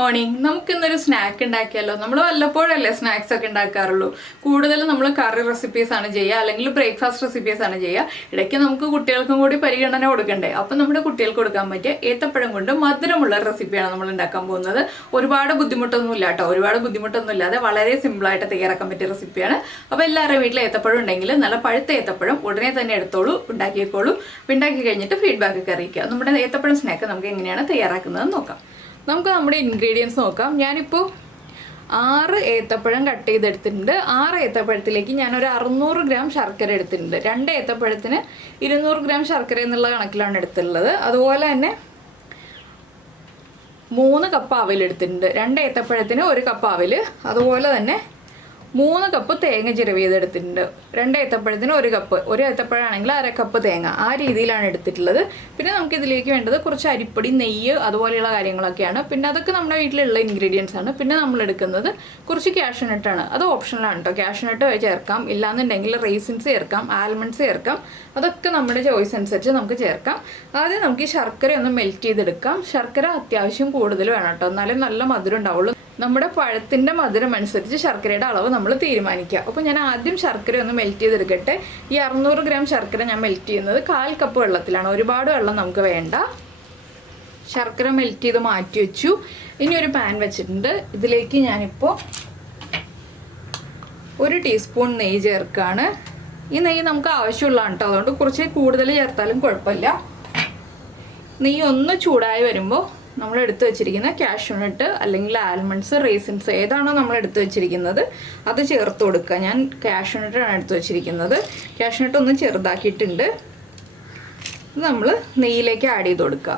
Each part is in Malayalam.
മോർണിംഗ്. നമുക്കിന്നൊരു സ്നാക്ക് ഉണ്ടാക്കിയാലോ? നമ്മൾ വല്ലപ്പോഴല്ലേ സ്നാക്സ് ഒക്കെ ഉണ്ടാക്കാറുള്ളൂ. കൂടുതലും നമ്മൾ കറി റെസിപ്പീസ് ആണ് ചെയ്യുക, അല്ലെങ്കിൽ ബ്രേക്ക്ഫാസ്റ്റ് റെസിപ്പീസ് ആണ് ചെയ്യുക. ഇടയ്ക്ക് നമുക്ക് കുട്ടികൾക്കും കൂടി പരിഗണന കൊടുക്കണ്ടേ. അപ്പം നമ്മുടെ കുട്ടികൾക്ക് കൊടുക്കാൻ പറ്റിയ ഏത്തപ്പഴം കൊണ്ട് മധുരമുള്ള റെസിപ്പിയാണ് നമ്മൾ ഉണ്ടാക്കാൻ പോകുന്നത്. ഒരുപാട് ബുദ്ധിമുട്ടൊന്നും ഇല്ല കേട്ടോ, ഒരുപാട് ബുദ്ധിമുട്ടൊന്നും ഇല്ലാതെ വളരെ സിമ്പിളായിട്ട് തയ്യാറാക്കാൻ പറ്റിയ റെസിപ്പിയാണ്. അപ്പോൾ എല്ലാവരുടെയും വീട്ടിൽ ഏത്തപ്പഴം ഉണ്ടെങ്കിൽ നല്ല പഴുത്ത ഏത്തപ്പഴം ഉടനെ തന്നെ എടുത്തോളൂ, ഉണ്ടാക്കിയേക്കോളൂ. ഉണ്ടാക്കി കഴിഞ്ഞിട്ട് ഫീഡ്ബാക്ക് ഒക്കെ അറിയിക്കുക. നമ്മുടെ ഏത്തപ്പഴം സ്നാക്ക് നമുക്ക് എങ്ങനെയാണ് തയ്യാറാക്കുന്നതെന്ന് നോക്കാം. നമുക്ക് നമ്മുടെ ഇൻഗ്രീഡിയൻസ് നോക്കാം. ഞാനിപ്പോൾ 6 ഏത്തപ്പഴം കട്ട് ചെയ്തെടുത്തിട്ടുണ്ട്. 6 ഏത്തപ്പഴത്തിലേക്ക് ഞാനൊരു 600 ഗ്രാം ശർക്കര എടുത്തിട്ടുണ്ട്. 2 ഏത്തപ്പഴത്തിന് 200 ഗ്രാം ശർക്കര എന്നുള്ള കണക്കിലാണ് എടുത്തിട്ടുള്ളത്. അതുപോലെ തന്നെ 3 കപ്പ് അവൽ എടുത്തിട്ടുണ്ട്. 2 ഏത്തപ്പഴത്തിന് 1 കപ്പ് അവൽ. അതുപോലെ തന്നെ 3 കപ്പ് തേങ്ങ ചിരവിയതെടുത്തിട്ടുണ്ട്. 2 ഏത്തപ്പഴത്തിന് 1 കപ്പ്, 1 ഏത്തപ്പഴമാണെങ്കിൽ 1/2 കപ്പ് തേങ്ങ, ആ രീതിയിലാണ് എടുത്തിട്ടുള്ളത്. പിന്നെ നമുക്ക് ഇതിലേക്ക് വേണ്ടത് കുറച്ച് അരിപ്പൊടി, നെയ്യ്, അതുപോലെയുള്ള കാര്യങ്ങളൊക്കെയാണ്. പിന്നെ അതൊക്കെ നമ്മുടെ വീട്ടിലുള്ള ഇൻഗ്രീഡിയൻസ് ആണ്. പിന്നെ നമ്മൾ എടുക്കുന്നത് കുറച്ച് കാഷ്യൂനട്ടാണ്. അത് ഓപ്ഷണലാണ് കേട്ടോ. കാഷ്യൂനട്ട് ചേർക്കാം, ഇല്ലാന്നുണ്ടെങ്കിൽ റേസിൻസ് ചേർക്കാം, ആൽമണ്ട്സ് ചേർക്കാം. അതൊക്കെ നമ്മുടെ ചോയ്സ് അനുസരിച്ച് നമുക്ക് ചേർക്കാം. ആദ്യം നമുക്ക് ഈ ശർക്കര ഒന്ന് മെൽറ്റ് ചെയ്തെടുക്കാം. ശർക്കര അത്യാവശ്യം കൂടുതൽ വേണം കേട്ടോ, എന്നാലേ നല്ല മധുരം ഉണ്ടാവുള്ളൂ. നമ്മുടെ പഴത്തിൻ്റെ മധുരം അനുസരിച്ച് ശർക്കരയുടെ അളവ് നമ്മൾ തീരുമാനിക്കുക. അപ്പോൾ ഞാൻ ആദ്യം ശർക്കര ഒന്ന് മെൽറ്റ് ചെയ്തെടുക്കട്ടെ. ഈ 600 ഗ്രാം ശർക്കര ഞാൻ മെൽറ്റ് ചെയ്യുന്നത് 1/4 കപ്പ് വെള്ളത്തിലാണ്. ഒരുപാട് വെള്ളം നമുക്ക് വേണ്ട. ശർക്കര മെൽറ്റ് ചെയ്ത് മാറ്റി വെച്ചു. ഇനി ഒരു പാൻ വെച്ചിട്ടുണ്ട്. ഇതിലേക്ക് ഞാനിപ്പോൾ 1 ടീസ്പൂൺ നെയ്യ് ചേർക്കുകയാണ്. ഈ നെയ്യ് നമുക്ക് ആവശ്യമുള്ളതാണ് കേട്ടോ, അതുകൊണ്ട് കുറച്ച് കൂടുതൽ ചേർത്താലും കുഴപ്പമില്ല. നെയ്യ് ഒന്ന് ചൂടായി വരുമ്പോൾ നമ്മൾ എടുത്തു വെച്ചിരിക്കുന്ന കാഷ്യൂനട്ട് അല്ലെങ്കിൽ ആൽമണ്ട്സ്, റേസിൻസ് ഏതാണോ നമ്മൾ എടുത്തു വെച്ചിരിക്കുന്നത് അത് ചേർത്ത് കൊടുക്കുക. ഞാൻ കാഷ്യൂനട്ടാണ് എടുത്തു വെച്ചിരിക്കുന്നത്. കാഷ്യൂനട്ട് ഒന്ന് ചെറുതാക്കിയിട്ടുണ്ട്. ഇത് നമ്മൾ നെയ്യിലേക്ക് ആഡ് ചെയ്ത് കൊടുക്കുക.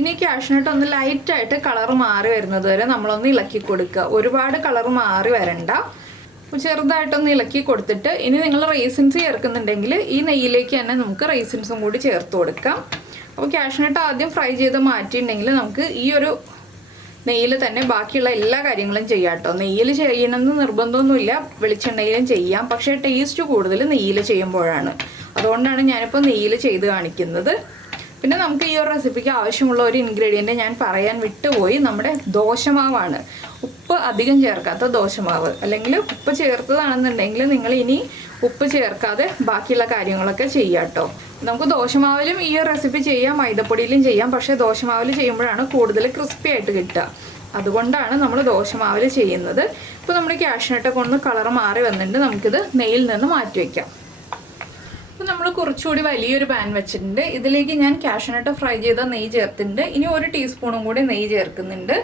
ഇനി കാഷ്യൂനട്ട് ഒന്ന് ലൈറ്റായിട്ട് കളർ മാറി വരുന്നത് വരെ നമ്മളൊന്ന് ഇളക്കി കൊടുക്കുക. ഒരുപാട് കളർ മാറി വരണ്ട, ചെറുതായിട്ടൊന്ന് ഇളക്കി കൊടുത്തിട്ട് ഇനി നിങ്ങൾ റേസിൻസ് ചേർക്കുന്നുണ്ടെങ്കിൽ ഈ നെയ്യിലേക്ക് തന്നെ നമുക്ക് റേസിൻസും കൂടി ചേർത്ത് കൊടുക്കാം. അപ്പോൾ കാഷ്യൂനട്ട് ആദ്യം ഫ്രൈ ചെയ്ത് മാറ്റിയിട്ടുണ്ടെങ്കിൽ നമുക്ക് ഈ ഒരു നെയ്യിൽ തന്നെ ബാക്കിയുള്ള എല്ലാ കാര്യങ്ങളും ചെയ്യാം കേട്ടോ. നെയ്യിൽ ചെയ്യണമെന്ന് നിർബന്ധമൊന്നുമില്ല, വെളിച്ചെണ്ണയിലും ചെയ്യാം. പക്ഷേ ടേസ്റ്റ് കൂടുതൽ നെയ്യിൽ ചെയ്യുമ്പോഴാണ്. അതുകൊണ്ടാണ് ഞാനിപ്പോൾ നെയ്യിൽ ചെയ്ത് കാണിക്കുന്നത്. പിന്നെ നമുക്ക് ഈ ഒരു റെസിപ്പിക്ക് ആവശ്യമുള്ള ഒരു ഇൻഗ്രീഡിയൻറ്റ് ഞാൻ പറയാൻ വിട്ടുപോയി. നമ്മുടെ ദോശമാവാണ്. ഉപ്പ് അധികം ചേർക്കാത്ത ദോശമാവ്, അല്ലെങ്കിൽ ഉപ്പ് ചേർത്തതാണെന്നുണ്ടെങ്കിൽ നിങ്ങൾ ഇനി ഉപ്പ് ചേർക്കാതെ ബാക്കിയുള്ള കാര്യങ്ങളൊക്കെ ചെയ്യാം കേട്ടോ. നമുക്ക് ദോശമാവിലും ഈ റെസിപ്പി ചെയ്യാം, മൈദപ്പൊടിയിലും ചെയ്യാം. പക്ഷേ ദോശമാവിൽ ചെയ്യുമ്പോഴാണ് കൂടുതൽ ക്രിസ്പി ആയിട്ട് കിട്ടുക. അതുകൊണ്ടാണ് നമ്മൾ ദോശമാവിൽ ചെയ്യുന്നത്. ഇപ്പോൾ നമ്മുടെ കാഷ്യൂനട്ടൊക്കെ ഒന്ന് കളർ മാറി വന്നിട്ടുണ്ട്. നമുക്കിത് നെയ്യിൽ നിന്ന് മാറ്റി വയ്ക്കാം. അപ്പോൾ നമ്മൾ കുറച്ചുകൂടി വലിയൊരു പാൻ വെച്ചിട്ടുണ്ട്. ഇതിലേക്ക് ഞാൻ കാഷ്യൂനട്ട് ഫ്രൈ ചെയ്ത നെയ്യ് ചേർത്തിട്ടുണ്ട്. ഇനി 1 ടീസ്പൂണും കൂടി നെയ്യ് ചേർക്കുന്നുണ്ട്.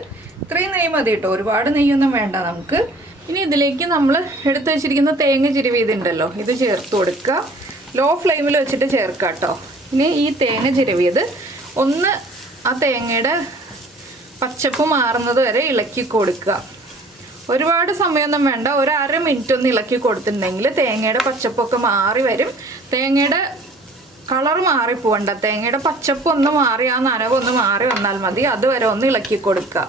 ഇത്രയും നെയ്യ് മതി കേട്ടോ, ഒരുപാട് നെയ്യൊന്നും വേണ്ട നമുക്ക്. ഇനി ഇതിലേക്ക് നമ്മൾ എടുത്തു വെച്ചിരിക്കുന്ന തേങ്ങ ചിരവിയതുണ്ടല്ലോ, ഇത് ചേർത്ത് കൊടുക്കുക. ലോ ഫ്ലെയിമിൽ വെച്ചിട്ട് ചേർക്കുക കേട്ടോ. ഇനി ഈ തേങ്ങ ചിരവിയത് ഒന്ന് ആ തേങ്ങയുടെ പച്ചപ്പ് മാറുന്നത് വരെ ഇളക്കി കൊടുക്കുക. ഒരുപാട് സമയമൊന്നും വേണ്ട, ഒരു 1/2 മിനിറ്റ് ഒന്ന് ഇളക്കി കൊടുത്തിട്ടുണ്ടെങ്കിൽ തേങ്ങയുടെ പച്ചപ്പൊക്കെ മാറി വരും. തേങ്ങയുടെ കളർ മാറിപ്പോവണ്ട, തേങ്ങയുടെ പച്ചപ്പ് ഒന്ന് മാറി ആ നനവൊന്ന് മാറി വന്നാൽ മതി. അതുവരെ ഒന്ന് ഇളക്കി കൊടുക്കുക.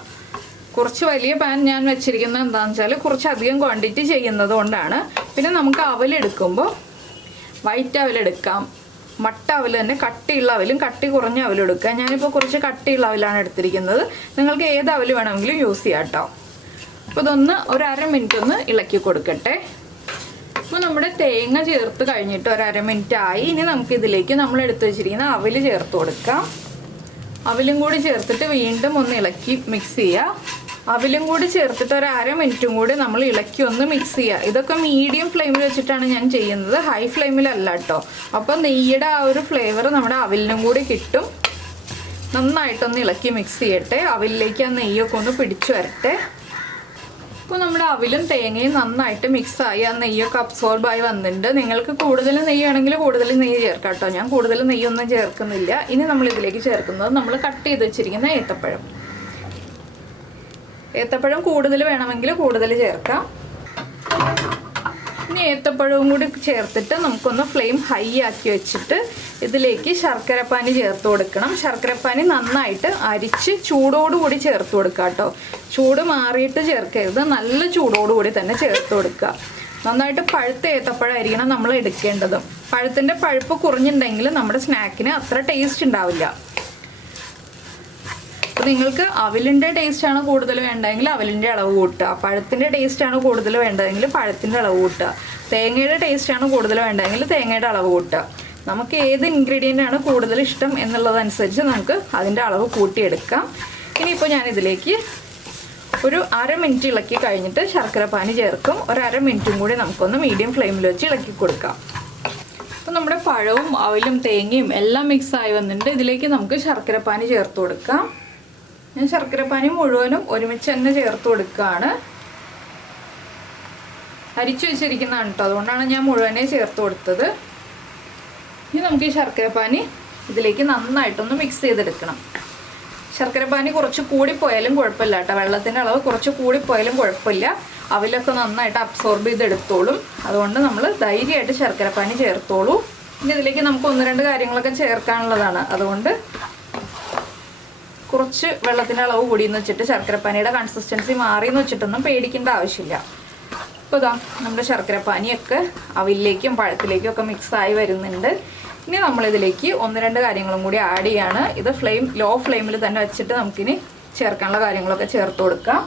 കുറച്ച് വലിയ പാൻ ഞാൻ വെച്ചിരിക്കുന്നത് എന്താണെന്ന് വെച്ചാൽ കുറച്ചധികം ക്വാണ്ടിറ്റി ചെയ്യുന്നത് കൊണ്ടാണ്. പിന്നെ നമുക്ക് അവലെടുക്കുമ്പോൾ വൈറ്റ് അവലെടുക്കാം, മട്ട അവൽ തന്നെ, കട്ടിയുള്ള അവലും കട്ടി കുറഞ്ഞ അവലും എടുക്കുക. ഞാനിപ്പോൾ കുറച്ച് കട്ടിയുള്ള അവലാണ് എടുത്തിരിക്കുന്നത്. നിങ്ങൾക്ക് ഏത് അവൽ വേണമെങ്കിലും യൂസ് ചെയ്യാം കേട്ടോ. അപ്പോൾ ഇതൊന്ന് ഒരു 1/2 മിനിറ്റ് ഒന്ന് ഇളക്കി കൊടുക്കട്ടെ. അപ്പോൾ നമ്മുടെ തേങ്ങ ചേർത്ത് കഴിഞ്ഞിട്ട് ഒരു 1/2 മിനിറ്റ് ആയി. ഇനി നമുക്കിതിലേക്ക് നമ്മൾ എടുത്തു വെച്ചിരിക്കുന്ന അവൽ ചേർത്ത് കൊടുക്കാം. അവലും കൂടി ചേർത്തിട്ട് വീണ്ടും ഒന്ന് ഇളക്കി മിക്സ് ചെയ്യുക. അവലും കൂടി ചേർത്തിട്ട് ഒരു 1/2 മിനിറ്റും കൂടി നമ്മൾ ഇളക്കി ഒന്ന് മിക്സ് ചെയ്യുക. ഇതൊക്കെ മീഡിയം ഫ്ലെയിമിൽ വെച്ചിട്ടാണ് ഞാൻ ചെയ്യുന്നത്, ഹൈ ഫ്ലെയിമിലല്ല കേട്ടോ. അപ്പോൾ നെയ്യുടെ ആ ഒരു ഫ്ലേവർ നമ്മുടെ അവലിനും കൂടി കിട്ടും. നന്നായിട്ടൊന്ന് ഇളക്കി മിക്സ് ചെയ്യട്ടെ. അവലിലേക്ക് ആ നെയ്യൊക്കെ ഒന്ന് പിടിച്ചു വരട്ടെ. അപ്പോൾ നമ്മുടെ അവിലും തേങ്ങയും നന്നായിട്ട് മിക്സായി, ആ നെയ്യൊക്കെ അബ്സോർബായി വന്നിട്ടുണ്ട്. നിങ്ങൾക്ക് കൂടുതൽ നെയ്യ് വേണമെങ്കിൽ കൂടുതൽ നെയ്യ് ചേർക്കാം കേട്ടോ. ഞാൻ കൂടുതൽ നെയ്യൊന്നും ചേർക്കുന്നില്ല. ഇനി നമ്മൾ ഇതിലേക്ക് ചേർക്കുന്നത് നമ്മൾ കട്ട് ചെയ്ത് വെച്ചിരിക്കുന്ന ഏത്തപ്പഴം. ഏത്തപ്പഴം കൂടുതൽ വേണമെങ്കിൽ കൂടുതൽ ചേർക്കാം. ഇനി ഏത്തപ്പഴവും കൂടി ചേർത്തിട്ട് നമുക്കൊന്ന് ഫ്ലെയിം ഹൈ ആക്കി വെച്ചിട്ട് ഇതിലേക്ക് ശർക്കരപ്പാനി ചേർത്ത് കൊടുക്കണം. ശർക്കരപ്പാനി നന്നായിട്ട് അരിച്ച് ചൂടോടുകൂടി ചേർത്ത് കൊടുക്കുക കേട്ടോ. ചൂട് മാറിയിട്ട് ചേർക്കരുത്, നല്ല ചൂടോടുകൂടി തന്നെ ചേർത്ത് കൊടുക്കുക. നന്നായിട്ട് പഴുത്ത ഏത്തപ്പഴമായിരിക്കണം നമ്മൾ എടുക്കേണ്ടതും. പഴത്തിൻ്റെ പഴുപ്പ് കുറഞ്ഞിട്ടുണ്ടെങ്കിൽ നമ്മുടെ സ്നാക്കിന് അത്ര ടേസ്റ്റ് ഉണ്ടാവില്ല. അപ്പോൾ നിങ്ങൾക്ക് അവിലിൻ്റെ ടേസ്റ്റാണ് കൂടുതൽ വേണ്ടതെങ്കിൽ അവിലിൻ്റെ അളവ് കൂട്ടുക, പഴത്തിൻ്റെ ടേസ്റ്റാണ് കൂടുതൽ വേണ്ടതെങ്കിൽ പഴത്തിൻ്റെ അളവ് കൂട്ടുക, തേങ്ങയുടെ ടേസ്റ്റാണ് കൂടുതൽ വേണ്ടതെങ്കിൽ തേങ്ങയുടെ അളവ് കൂട്ടുക. നമുക്ക് ഏത് ഇൻഗ്രീഡിയൻ്റ് ആണ് കൂടുതൽ ഇഷ്ടം എന്നുള്ളതനുസരിച്ച് നമുക്ക് അതിൻ്റെ അളവ് കൂട്ടിയെടുക്കാം. ഇനിയിപ്പോൾ ഞാനിതിലേക്ക് ഒരു 1/2 മിനിറ്റ് ഇളക്കി കഴിഞ്ഞിട്ട് ശർക്കരപ്പാനി ചേർക്കും. ഒരു 1/2 മിനിറ്റും കൂടി നമുക്കൊന്ന് മീഡിയം ഫ്ലെയിമിൽ വെച്ച് ഇളക്കി കൊടുക്കാം. അപ്പോൾ നമ്മുടെ പഴവും അവിലും തേങ്ങയും എല്ലാം മിക്സായി വന്നിട്ടുണ്ട്. ഇതിലേക്ക് നമുക്ക് ശർക്കരപ്പാനി ചേർത്ത് കൊടുക്കാം. ഞാൻ ശർക്കരപ്പാനി മുഴുവനും ഒരുമിച്ച് തന്നെ ചേർത്ത് കൊടുക്കുകയാണ്. അരിച്ചു വെച്ചിരിക്കുന്നതാണ് കേട്ടോ, അതുകൊണ്ടാണ് ഞാൻ മുഴുവനെ ചേർത്ത് കൊടുത്തത്. ഇനി നമുക്ക് ഈ ശർക്കരപ്പാനി ഇതിലേക്ക് നന്നായിട്ടൊന്ന് മിക്സ് ചെയ്തെടുക്കണം. ശർക്കരപ്പാനി കുറച്ച് കൂടിപ്പോയാലും കുഴപ്പമില്ല കേട്ടോ, വെള്ളത്തിൻ്റെ അളവ് കുറച്ച് കൂടിപ്പോയാലും കുഴപ്പമില്ല. അവിലൊക്കെ നന്നായിട്ട് അബ്സോർബ് ചെയ്തെടുത്തോളും. അതുകൊണ്ട് നമ്മൾ ധൈര്യമായിട്ട് ശർക്കരപ്പാനി ചേർത്തോളൂ. ഇനി ഇതിലേക്ക് നമുക്ക് 1-2 കാര്യങ്ങളൊക്കെ ചേർക്കാനുള്ളതാണ്. അതുകൊണ്ട് കുറച്ച് വെള്ളത്തിൻ്റെ അളവ് കൂടിയെന്ന് വെച്ചിട്ട് ശർക്കരപ്പാനിയുടെ കൺസിസ്റ്റൻസി മാറിയെന്ന് വെച്ചിട്ടൊന്നും പേടിക്കേണ്ട ആവശ്യമില്ല. ഇപ്പോൾ ഇതാ നമ്മുടെ ശർക്കരപ്പാനിയൊക്കെ അവിലേക്കും പഴത്തിലേക്കും ഒക്കെ മിക്സായി വരുന്നുണ്ട്. ഇനി നമ്മളിതിലേക്ക് 1-2 കാര്യങ്ങളും കൂടി ആഡ് ചെയ്യാണ്. ഇത് ലോ ഫ്ലെയിമിൽ തന്നെ വെച്ചിട്ട് നമുക്കിനി ചേർക്കാനുള്ള കാര്യങ്ങളൊക്കെ ചേർത്ത് കൊടുക്കാം.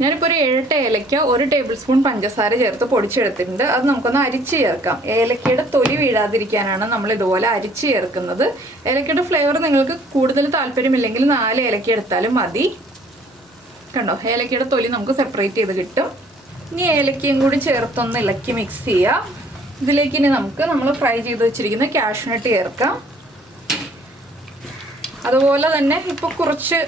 ഞാനിപ്പോൾ ഒരു 7 ഏലക്ക 1 ടേബിൾ സ്പൂൺ പഞ്ചസാര ചേർത്ത് പൊടിച്ചെടുത്തിട്ടുണ്ട്. അത് നമുക്കൊന്ന് അരിച്ച് ചേർക്കാം. ഏലക്കയുടെ തൊലി വീഴാതിരിക്കാനാണ് നമ്മൾ ഇതുപോലെ അരിച്ച് ചേർക്കുന്നത്. ഏലക്കയുടെ ഫ്ലേവർ നിങ്ങൾക്ക് കൂടുതൽ താല്പര്യമില്ലെങ്കിൽ 4 ഏലക്ക എടുത്താലും മതി. കണ്ടോ, ഏലക്കയുടെ തൊലി നമുക്ക് സെപ്പറേറ്റ് ചെയ്ത് കിട്ടും. ഇനി ഏലക്കയും കൂടി ചേർത്തൊന്ന് ഇളക്കി മിക്സ് ചെയ്യുക. ഇതിലേക്ക് ഇനി നമ്മൾ ഫ്രൈ ചെയ്ത് വെച്ചിരിക്കുന്ന കാഷ്യൂനട്ട് ചേർക്കാം. അതുപോലെ തന്നെ ഇപ്പോൾ കുറച്ച്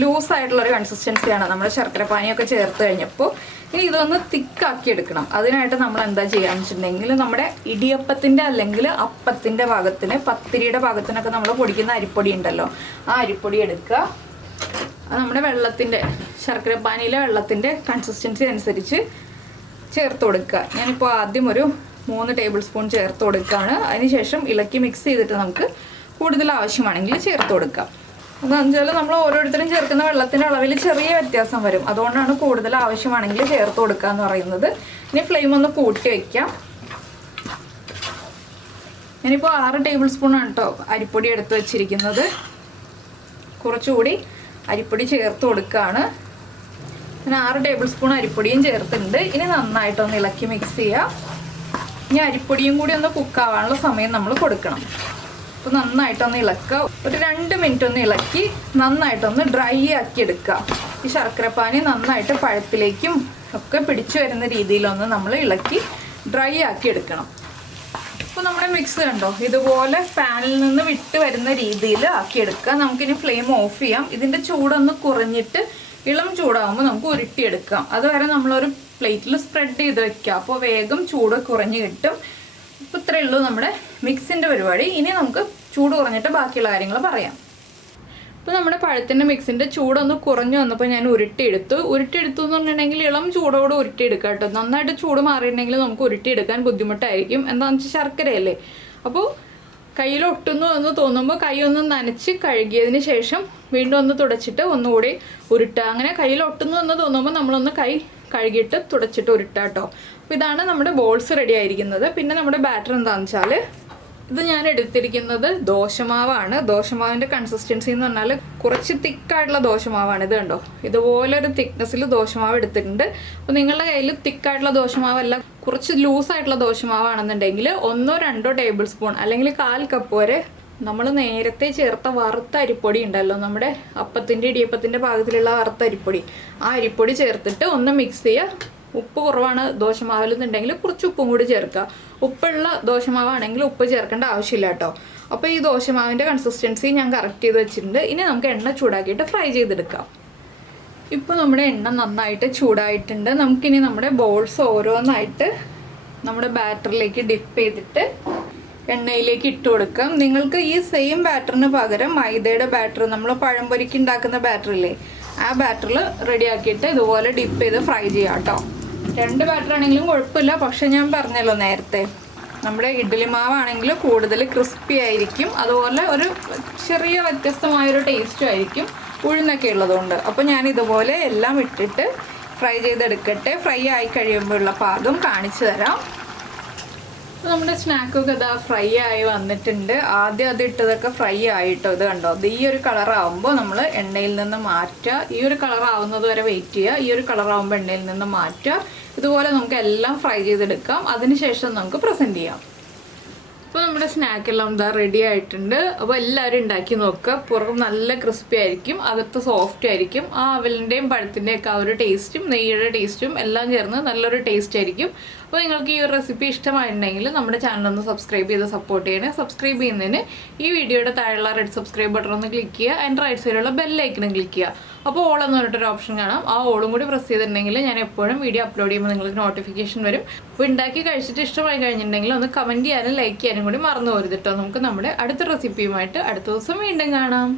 ലൂസായിട്ടുള്ളൊരു കൺസിസ്റ്റൻസിയാണ് നമ്മുടെ ശർക്കരപ്പാനിയൊക്കെ ചേർത്ത് കഴിഞ്ഞപ്പോൾ. ഇനി ഇതൊന്ന് തിക്കാക്കി എടുക്കണം. അതിനായിട്ട് നമ്മൾ എന്താ ചെയ്യാന്ന് വെച്ചിട്ടുണ്ടെങ്കിൽ നമ്മുടെ ഇടിയപ്പത്തിൻ്റെ അല്ലെങ്കിൽ അപ്പത്തിൻ്റെ ഭാഗത്തിന്, പത്തിരിയുടെ ഭാഗത്തിനൊക്കെ നമ്മൾ പൊടിക്കുന്ന അരിപ്പൊടി ഉണ്ടല്ലോ, ആ അരിപ്പൊടി എടുക്കുക. അത് നമ്മുടെ വെള്ളത്തിൻ്റെ, ശർക്കരപ്പാനിയിലെ വെള്ളത്തിൻ്റെ കൺസിസ്റ്റൻസി അനുസരിച്ച് ചേർത്ത് കൊടുക്കുക. ഞാനിപ്പോൾ ആദ്യം ഒരു 3 ടേബിൾ സ്പൂൺ ചേർത്ത് കൊടുക്കുകയാണ്. അതിനുശേഷം ഇളക്കി മിക്സ് ചെയ്തിട്ട് നമുക്ക് കൂടുതൽ ആവശ്യമാണെങ്കിൽ ചേർത്ത് കൊടുക്കാം. അതെന്ന് വെച്ചാൽ നമ്മൾ ഓരോരുത്തരും ചേർക്കുന്ന വെള്ളത്തിൻ്റെ അളവിൽ ചെറിയ വ്യത്യാസം വരും. അതുകൊണ്ടാണ് കൂടുതൽ ആവശ്യമാണെങ്കിൽ ചേർത്ത് കൊടുക്കുക എന്ന് പറയുന്നത്. ഇനി ഫ്ലെയിം ഒന്ന് കൂട്ടി വയ്ക്കാം. ഞാനിപ്പോൾ 6 ടേബിൾ സ്പൂണാണ് കേട്ടോ അരിപ്പൊടി എടുത്ത് വെച്ചിരിക്കുന്നത്. കുറച്ചുകൂടി അരിപ്പൊടി ചേർത്ത് കൊടുക്കുകയാണ്. ഞാൻ 6 ടേബിൾ സ്പൂൺ അരിപ്പൊടിയും ചേർത്തിട്ടുണ്ട്. ഇനി നന്നായിട്ടൊന്ന് ഇളക്കി മിക്സ് ചെയ്യുക. ഇനി അരിപ്പൊടിയും കൂടി ഒന്ന് കുക്കാവാനുള്ള സമയം നമ്മൾ കൊടുക്കണം. അപ്പോൾ നന്നായിട്ടൊന്ന് ഇളക്കുക. ഒരു 2 മിനിറ്റ് ഒന്ന് ഇളക്കി നന്നായിട്ടൊന്ന് ഡ്രൈ ആക്കി എടുക്കുക. ഈ ശർക്കരപ്പാനി നന്നായിട്ട് പഴത്തിലേക്കും ഒക്കെ പിടിച്ചു വരുന്ന രീതിയിലൊന്ന് നമ്മൾ ഇളക്കി ഡ്രൈ ആക്കി എടുക്കണം. അപ്പോൾ നമ്മുടെ മിക്സ് കണ്ടോ, ഇതുപോലെ പാനിൽ നിന്ന് വിട്ട് വരുന്ന രീതിയിൽ ആക്കിയെടുക്കുക. നമുക്കിനി ഫ്ലെയിം ഓഫ് ചെയ്യാം. ഇതിൻ്റെ ചൂടൊന്ന് കുറഞ്ഞിട്ട് ഇളം ചൂടാകുമ്പോൾ നമുക്ക് ഉരുട്ടിയെടുക്കാം. അതുവരെ നമ്മളൊരു പ്ലേറ്റിൽ സ്പ്രെഡ് ചെയ്ത് വെക്കുക. അപ്പോൾ വേഗം ചൂട് കുറഞ്ഞ് കിട്ടും. ഇപ്പോൾ ഇത്രയേ ഉള്ളൂ നമ്മുടെ മിക്സിൻ്റെ പരിപാടി. ഇനി നമുക്ക് ചൂട് കുറഞ്ഞിട്ട് ബാക്കിയുള്ള കാര്യങ്ങൾ പറയാം. ഇപ്പോൾ നമ്മുടെ പഴത്തിൻ്റെ മിക്സിൻ്റെ ചൂടൊന്ന് കുറഞ്ഞു വന്നപ്പോൾ ഞാൻ ഉരുട്ടിയെടുത്തു എന്ന് പറഞ്ഞിട്ടുണ്ടെങ്കിൽ ഇളം ചൂടോട് ഉരുട്ടിയെടുക്കുക കേട്ടോ. നന്നായിട്ട് ചൂട് മാറിയിട്ടുണ്ടെങ്കിൽ നമുക്ക് ഉരുട്ടിയെടുക്കാൻ ബുദ്ധിമുട്ടായിരിക്കും. എന്താണെന്ന് വെച്ചാൽ ശർക്കരയല്ലേ. അപ്പോൾ കയ്യിൽ ഒട്ടുന്നു എന്ന് തോന്നുമ്പോൾ കൈ ഒന്ന് നനച്ച് കഴുകിയതിന് ശേഷം വീണ്ടും ഒന്ന് തുടച്ചിട്ട് ഒന്നുകൂടി ഉരുട്ടുക. അങ്ങനെ കയ്യിൽ ഒട്ടുന്നു എന്ന് തോന്നുമ്പോൾ നമ്മളൊന്ന് കൈ കഴുകിയിട്ട് തുടച്ചിട്ട് ഉരുട്ടുക കേട്ടോ. അപ്പോൾ ഇതാണ് നമ്മുടെ ബോൾസ് റെഡി ആയിരിക്കുന്നത്. പിന്നെ നമ്മുടെ ബാറ്റർ എന്താണെന്ന് വെച്ചാൽ ഇത് ഞാൻ എടുത്തിരിക്കുന്നത് ദോശമാവാണ്. ദോശമാവിൻ്റെ കൺസിസ്റ്റൻസി എന്ന് പറഞ്ഞാൽ കുറച്ച് തിക്കായിട്ടുള്ള ദോശമാവാണ്. ഇത് കണ്ടോ, ഇതുപോലൊരു തിക്നെസ്സിൽ ദോശമാവ് എടുത്തിട്ടുണ്ട്. അപ്പോൾ നിങ്ങളുടെ കയ്യിൽ തിക്കായിട്ടുള്ള ദോശമാവല്ല, കുറച്ച് ലൂസായിട്ടുള്ള ദോശമാവാണെന്നുണ്ടെങ്കിൽ 1-2 ടേബിൾ സ്പൂൺ അല്ലെങ്കിൽ 1/4 കപ്പ് വരെ നമ്മൾ നേരത്തെ ചേർത്ത വറുത്ത അരിപ്പൊടി ഉണ്ടല്ലോ, നമ്മുടെ അപ്പത്തിൻ്റെ ഇടിയപ്പത്തിൻ്റെ പാകത്തിലുള്ള വറുത്ത അരിപ്പൊടി, ആ അരിപ്പൊടി ചേർത്തിട്ട് ഒന്ന് മിക്സ് ചെയ്യുക. ഉപ്പ് കുറവാണ് ദോശമാവിലെന്നുണ്ടെങ്കിൽ കുറച്ച് ഉപ്പും കൂടി ചേർക്കുക. ഉപ്പുള്ള ദോശമാവാണെങ്കിൽ ഉപ്പ് ചേർക്കേണ്ട ആവശ്യമില്ല കേട്ടോ. അപ്പോൾ ഈ ദോശമാവിൻ്റെ കൺസിസ്റ്റൻസി ഞാൻ കറക്റ്റ് ചെയ്ത് വെച്ചിട്ടുണ്ട്. ഇനി നമുക്ക് എണ്ണ ചൂടാക്കിയിട്ട് ഫ്രൈ ചെയ്തെടുക്കാം. ഇപ്പോൾ നമ്മുടെ എണ്ണ നന്നായിട്ട് ചൂടായിട്ടുണ്ട്. നമുക്കിനി നമ്മുടെ ബോൾസ് ഓരോന്നായിട്ട് നമ്മുടെ ബാറ്ററിലേക്ക് ഡിപ്പ് ചെയ്തിട്ട് എണ്ണയിലേക്ക് ഇട്ട് കൊടുക്കാം. നിങ്ങൾക്ക് ഈ സെയിം ബാറ്ററിന് പകരം മൈദയുടെ ബാറ്റർ, നമ്മൾ പഴംപൊരിക്ക് ഉണ്ടാക്കുന്ന ബാറ്ററില്ലേ, ആ ബാറ്ററിൽ റെഡിയാക്കിയിട്ട് ഇതുപോലെ ഡിപ്പ് ചെയ്ത് ഫ്രൈ ചെയ്യാം കേട്ടോ. 2 ബാറ്റർ ആണെങ്കിലും കുഴപ്പമില്ല. പക്ഷെ ഞാൻ പറഞ്ഞല്ലോ നേരത്തെ, നമ്മുടെ ഇഡ്ഡലി മാവാണെങ്കിൽ കൂടുതൽ ക്രിസ്പി ആയിരിക്കും. അതുപോലെ ഒരു ചെറിയ വ്യത്യസ്തമായൊരു ടേസ്റ്റും ആയിരിക്കും ഉഴുന്നൊക്കെ ഉള്ളതുകൊണ്ട്. അപ്പോൾ ഞാൻ ഇതുപോലെ എല്ലാം ഇട്ടിട്ട് ഫ്രൈ ചെയ്തെടുക്കട്ടെ. ഫ്രൈ ആയി കഴിയുമ്പോഴുള്ള പാകം കാണിച്ചു തരാം. അപ്പോൾ നമ്മുടെ സ്നാക്കൊക്കെ ഇതാ ഫ്രൈ ആയി വന്നിട്ടുണ്ട്. ആദ്യം അത് ഇട്ടതൊക്കെ ഫ്രൈ ആയിട്ടോ. ഇത് കണ്ടോ, ഇത് ഈ ഒരു കളറാവുമ്പോൾ നമ്മൾ എണ്ണയിൽ നിന്ന് മാറ്റുക. ഈ ഒരു കളറാവുന്നത് വരെ വെയിറ്റ് ചെയ്യുക. ഈ ഒരു കളറാവുമ്പോൾ എണ്ണയിൽ നിന്ന് മാറ്റുക. ഇതുപോലെ നമുക്ക് എല്ലാം ഫ്രൈ ചെയ്തെടുക്കാം. അതിനുശേഷം നമുക്ക് പ്രസൻറ്റ് ചെയ്യാം. അപ്പോൾ നമ്മുടെ സ്നാക്കെല്ലാം ഇതാ റെഡി ആയിട്ടുണ്ട്. അപ്പോൾ എല്ലാവരും ഉണ്ടാക്കി നോക്കുക. പുറം നല്ല ക്രിസ്പി ആയിരിക്കും, അകത്ത് സോഫ്റ്റ് ആയിരിക്കും. ആ അവലിൻ്റെയും പഴത്തിൻ്റെയും ഒക്കെ ആ ഒരു ടേസ്റ്റും നെയ്യുടെ ടേസ്റ്റും എല്ലാം ചേർന്ന് നല്ലൊരു ടേസ്റ്റ് ആയിരിക്കും. അപ്പോൾ നിങ്ങൾക്ക് ഈ ഒരു റെസിപ്പി ഇഷ്ടമായിട്ടുണ്ടെങ്കിൽ നമ്മുടെ ചാനലൊന്ന് സബ്സ്ക്രൈബ് ചെയ്ത് സപ്പോർട്ട് ചെയ്യണേ. സബ്സ്ക്രൈബ് ചെയ്യുന്നതിന് ഈ വീഡിയോയുടെ താഴെയുള്ള റെഡ് സബ്സ്ക്രൈബ് ബട്ടൺ ഒന്ന് ക്ലിക്ക് ചെയ്യുക. അതിൻ്റെ റൈറ്റ് സൈഡിലുള്ള ബെല്ലൈക്കനും ക്ലിക്ക് ചെയ്യുക. അപ്പോൾ ഓൾ എന്ന് പറഞ്ഞിട്ടൊരു ഓപ്ഷൻ കാണാം. ആ ഓളും കൂടി പ്രസ് ചെയ്തിട്ടുണ്ടെങ്കിൽ ഞാൻ എപ്പോഴും വീഡിയോ അപ്ലോഡ് ചെയ്യുമ്പോൾ നിങ്ങൾക്ക് നോട്ടിഫിക്കേഷൻ വരും. അപ്പോൾ ഉണ്ടാക്കി കഴിച്ചിട്ട് ഇഷ്ടമായി കഴിഞ്ഞിട്ടുണ്ടെങ്കിൽ ഒന്ന് കമൻറ്റ് ചെയ്യാനും ലൈക്ക് ചെയ്യാനും കൂടി മറന്നു പോരുത് കേട്ടോ. നമുക്ക് നമ്മുടെ അടുത്ത റെസിപ്പിയുമായിട്ട് അടുത്ത ദിവസം വീണ്ടും കാണാം.